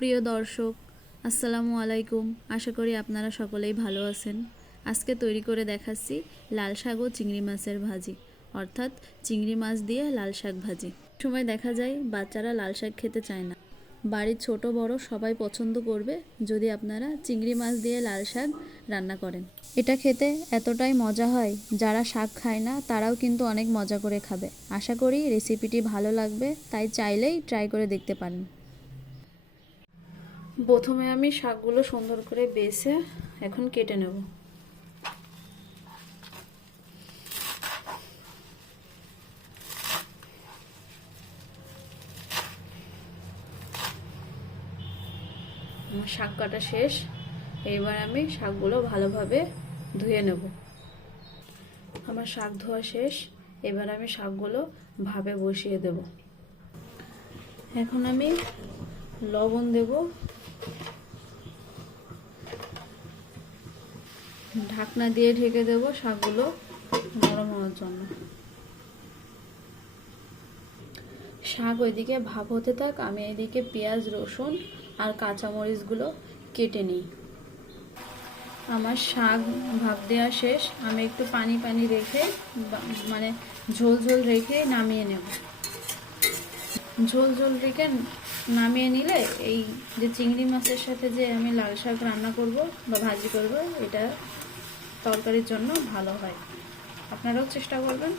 প্রিয় দর্শক, আসসালামু আলাইকুম। আশা করি আপনারা সকলেই ভালো আছেন। আজকে তৈরি করে দেখাচ্ছি লাল শাক ও চিংড়ি মাছের ভাজি, অর্থাৎ চিংড়ি মাছ দিয়ে লাল শাক ভাজি। সময় দেখা যায় বাচ্চারা লাল শাক খেতে চায় না। বাড়ির ছোট বড় সবাই পছন্দ করবে যদি আপনারা চিংড়ি মাছ দিয়ে লাল শাক রান্না করেন। এটা খেতে এতটাই মজা হয়, যারা শাক খায় না তারাও কিন্তু অনেক মজা করে খাবে। আশা করি রেসিপিটি ভালো লাগবে, তাই চাইলেই ট্রাই করে দেখতে পারেন। প্রথমে আমি শাকগুলো সুন্দর করে বেছে এখন কেটে নেব। শাক কাটা শেষ। এইবার আমি শাকগুলো ভালোভাবে ধুয়ে নেব। আমার শাক ধোয়া শেষ। এবার আমি শাকগুলো ভাবে বসিয়ে দেব। এখন আমি লবণ দেব। ঢাকনা দিয়ে ঢেকে দেব শাকগুলো নরম হওয়ার জন্য। শাক ওইদিকে ভাব হতে থাক, আমি এদিকে পেঁয়াজ, রসুন আর কাঁচামরিচগুলো কেটে নিই। আমার শাক ভাব দেওয়া শেষ, আমি একটু পানি পানি রেখে মানে ঝোল ঝোল রেখে নামিয়ে নেব। ঝোল ঝোল রেখে নামিয়ে নিলে এই যে চিংড়ি মাছের সাথে যে আমি লাল শাক রান্না করব বা ভাজি করব, এটা তরকারির জন্য ভালো হয়। আপনারাও চেষ্টা করবেন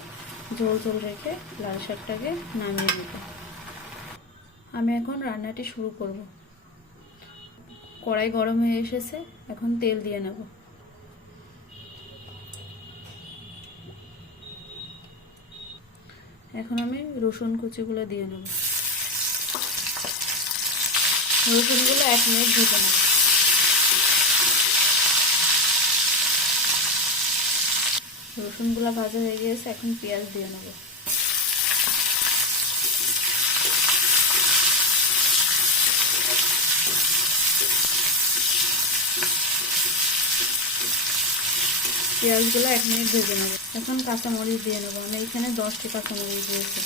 ঝোল ঝোল রেখে লাল শাকটাকে নামিয়ে নিতে। আমি এখন রান্নাটি শুরু করব। কড়াই গরম হয়ে এসেছে, এখন তেল দিয়ে নেব। এখন আমি রসুন কুচিগুলো দিয়ে নেব। রসুনগুলো এক মিনিট ভেজে নেব রসুনগুলো ভাজা হয়ে গিয়েছে, এখন পেঁয়াজ দিয়ে নেব। পেঁয়াজগুলো এক মিনিট ভেজে নেব। এখন কাঁচামরিচ দিয়ে নেব। আমি এখানে দশটি কাঁচামরিচ দিয়েছি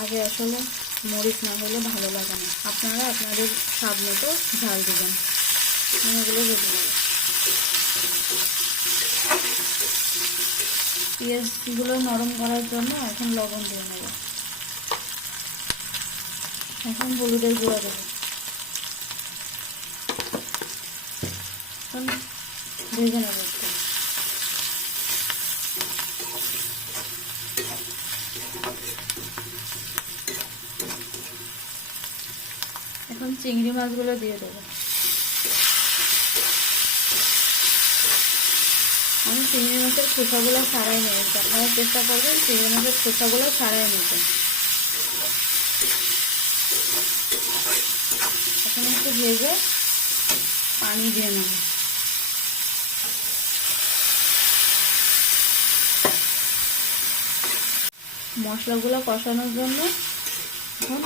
আগে আসলে মরিচ না হলে ভালো লাগে না। আপনারা আপনাদের স্বাদ মতো ঝাল দেবেন। আমি এগুলো ভেজে নেব। পেঁয়াজগুলো নরম করার জন্য এখন লবণ দিয়ে নেব। এখন হলুদের গুঁড়া দেবো। এখন ভেজে নেব একটু এখন চিংড়ি মাছগুলো দিয়ে দেবো। আমি চিংড়ি মাছের খোসাগুলো ছাড়াই নিয়েছি। আপনারা চেষ্টা করবেন চিংড়ি মাছের খোসাগুলো ছাড়াই নিতে। এখন একটু ভেজে পানি দিয়ে নেব। মশলাগুলো কষানোর জন্য এখন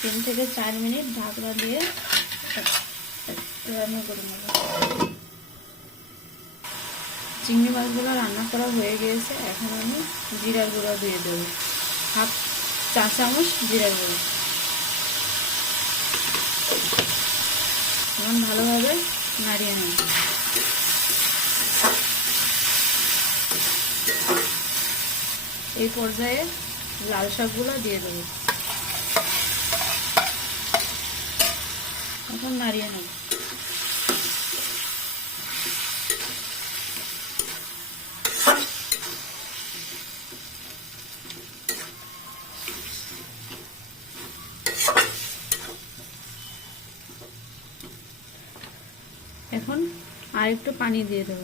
তিন থেকে চার মিনিট ঢাকনা দিয়ে রান্না করে নেব। চিংড়ি মাছগুলো রান্না করা হয়ে গিয়েছে, এখন আমি জিরার গুঁড়ো দিয়ে দেবো। হাফ চা চামচ জিরার গুঁড়ো। এখন ভালোভাবে নাড়িয়ে নেব। এই পর্যায়ে লাল শাকগুলো দিয়ে দেবো। এখন নাড়িয়ে নেব। এখন আর একটু পানি দিয়ে দেব।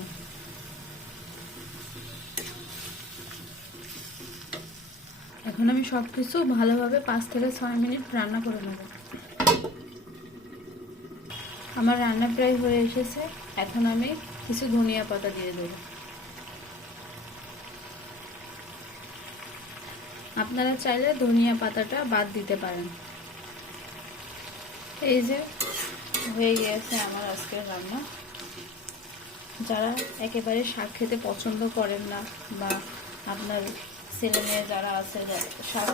এখন আমি সব কিছু ভালোভাবে পাঁচ থেকে ছয় মিনিট রান্না করে নেব। আমার রান্না প্রায় হয়ে এসেছে। এখন আমি কিছু ধনিয়া পাতা দিয়ে দেব। আপনারা চাইলে ধনিয়া পাতাটা বাদ দিতে পারেন। এই যে হয়ে গিয়েছে আমার আজকের রান্না। যারা একেবারে শাক খেতে পছন্দ করেন না বা আপনার ছেলে মেয়ে যারা আছে শাক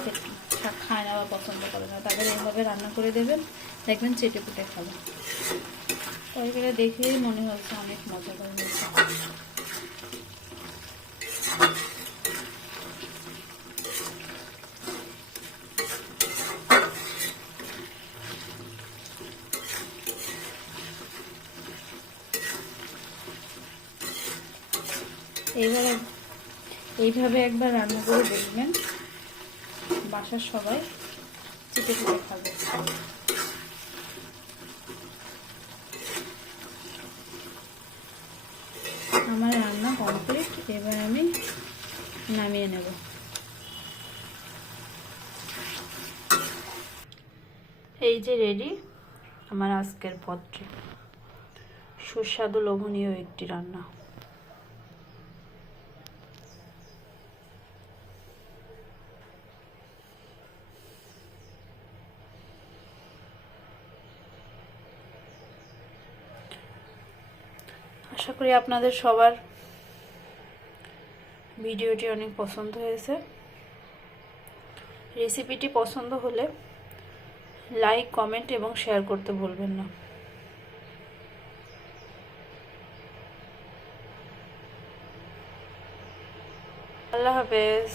শাক খায় না বা পছন্দ করে না, তাদের এইভাবে রান্না করে দেবেন। দেখবেন চেটে পুটে খাবে। তরকারিটা দেখলেই মনে হচ্ছে অনেক মজা করে হয়েছে এইবারে এইভাবে একবার রান্না করে দেখবেন। বাসার সবাই চেটে চেটে খাবে। আমার রান্না কমপ্লিট, এবার আমি নামিয়ে নেব। এই যে রেডি, আমার আজকের পত্রে। সুস্বাদু লোভনীয় একটি রান্না। আশা করি আপনাদের সবার ভিডিওটি অনেক পছন্দ হয়েছে। রেসিপিটি পছন্দ হলে লাইক, কমেন্ট এবং শেয়ার করতে ভুলবেন না। আল্লাহ হাফেজ।